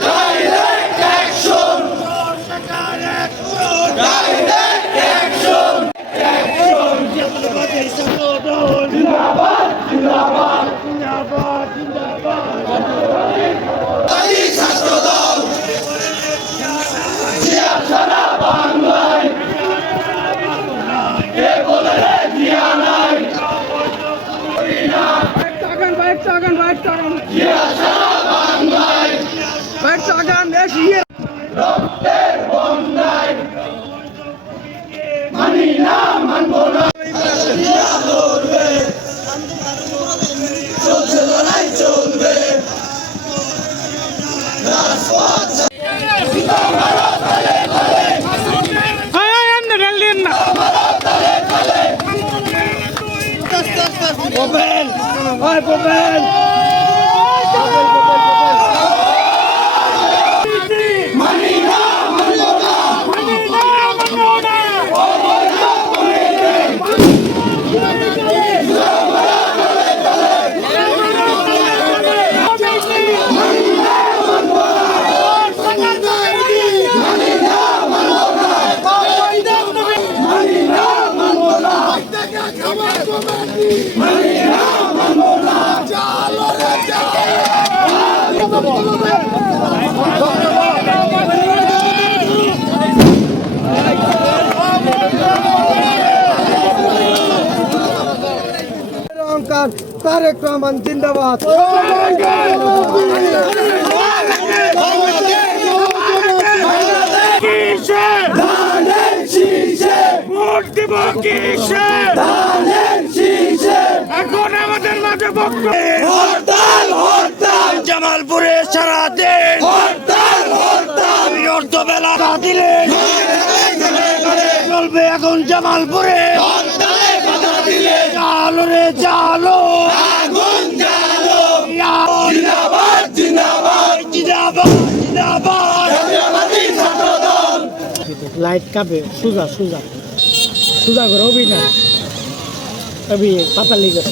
Direct action! Direct action! জিন্দাবাদ জিন্দাবাদ জিন্দাবাদ জিন্দাবাদ ছাত্রদল জিয়া সারা বাংলায় কে বলে জিয়া নাই জিয়া সারা বাংলায় রক্তের বন্যায় মানি না মানব না জিয়া লড়বে চলছে লড়াই চলবে রাজপথ Popel! Vai, Popel! Manina, Manona! Manina, Manona! Tarique Rahman জিন্দাবাদ এখন আমাদের মাঝে হরতাল হরতাল জামালপুরে সারাদিন হরতাল হরতাল অর্ধবেলা না দিলে চলবে এখন জামালপুরে জালো রে জালো আগুন জালো জিন্দাবাদ জিন্দাবাদ জিন্দাবাদ জিন্দাবাদ লাইট কাবে সুজা সুজা সুজা করে অভি না অভি পাতা লেগে